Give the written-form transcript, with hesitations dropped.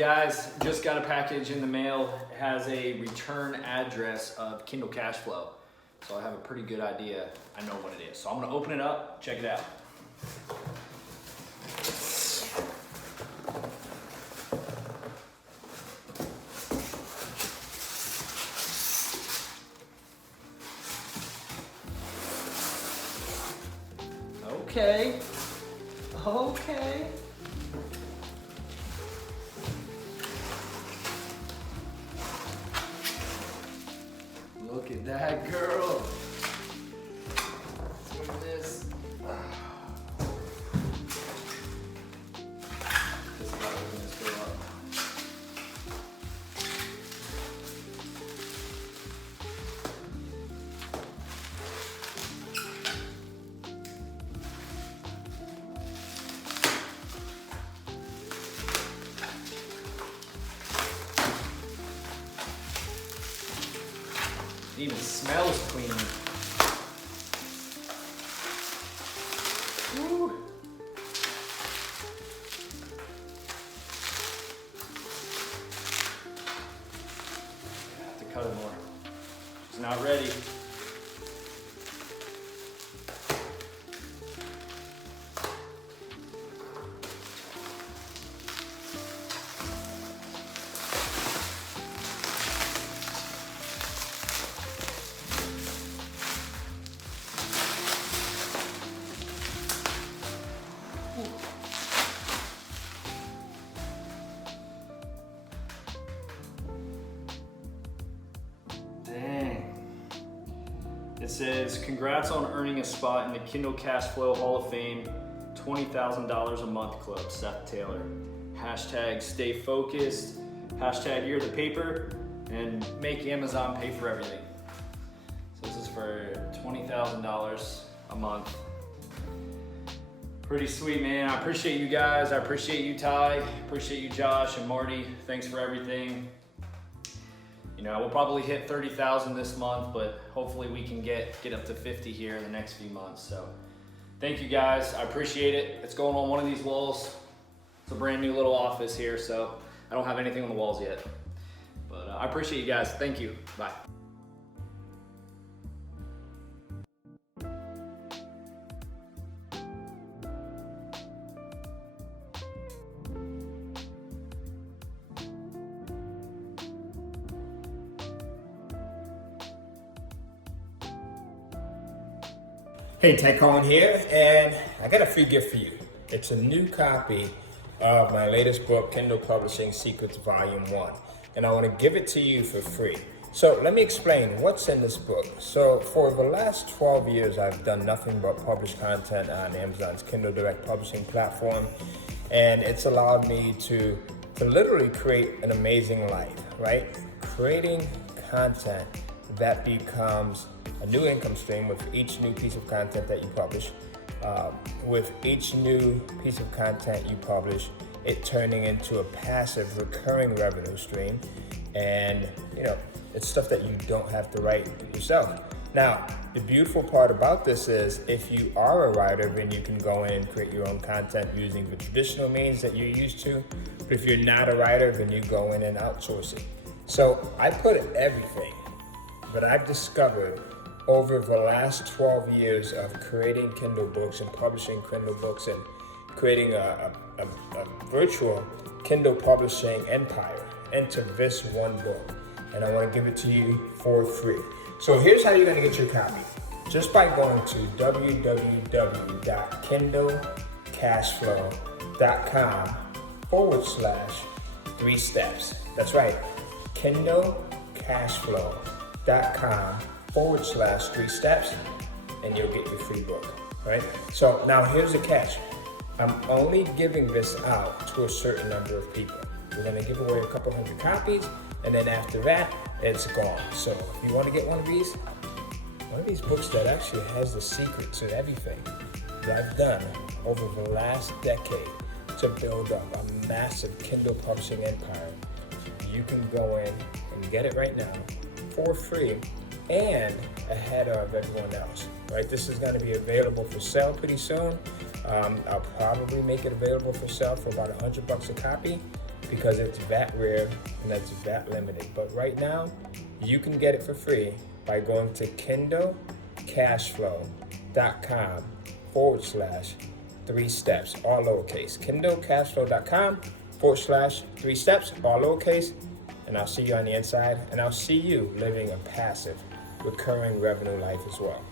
guys? Just got a package in the mail. It has a return address of Kindle Cash Flow. So I have a pretty good idea. I know what it is. So I'm gonna open it up, check it out. Okay. Look at that girl. Look at this. Just gotta open this girl up. It even smells clean. Woo. I have to cut it more. She's not ready. Dang. It says, congrats on earning a spot in the Kindle Cash Flow Hall of Fame $20,000 a month club, Seth Taylor. Hashtag stay focused, hashtag you're the paper, and make Amazon pay for everything. So this is for $20,000 a month. Pretty sweet, man. I appreciate you guys. I appreciate you, Ty. Appreciate you, Josh and Marty. Thanks for everything. You know, we'll probably hit 30,000 this month, but hopefully we can get up to 50 here in the next few months. So thank you guys. I appreciate it. It's going on one of these walls. It's a brand new little office here, so I don't have anything on the walls yet. But I appreciate you guys. Thank you. Bye. Hey, Ty Cohen here, and I got a free gift for you. It's a new copy of my latest book, Kindle Publishing Secrets Volume 1, and I want to give it to you for free. So let me explain what's in this book. So for the last 12 years, I've done nothing but publish content on Amazon's Kindle Direct Publishing platform, and it's allowed me to literally create an amazing life, right? Creating content that becomes a new income stream with each new piece of content that you publish. With each new piece of content you publish, it turning into a passive recurring revenue stream. And you know, it's stuff that you don't have to write yourself. Now, the beautiful part about this is if you are a writer, then you can go in and create your own content using the traditional means that you're used to. But if you're not a writer, then you go in and outsource it. So I put everything that I've discovered over the last 12 years of creating Kindle books and publishing Kindle books and creating a virtual Kindle publishing empire into this one book. And I want to give it to you for free. So here's how you're going to get your copy. Just by going to www.kindlecashflow.com/3 steps. That's right, kindlecashflow.com/3 steps, and you'll get your free book, right? So now here's the catch. I'm only giving this out to a certain number of people. We're gonna give away a couple hundred copies, and then after that, it's gone. So if you wanna get one of these books that actually has the secret to everything that I've done over the last decade to build up a massive Kindle publishing empire, you can go in and get it right now for free and ahead of everyone else, right? This is going to be available for sale pretty soon. I'll probably make it available for sale for about $100 a copy. because it's VAT rare and it's VAT limited. But right now, you can get it for free by going to kindlecashflow.com/3 steps, all lowercase. kindlecashflow.com/3 steps, all lowercase. And I'll see you on the inside, and I'll see you living a passive, recurring revenue life as well.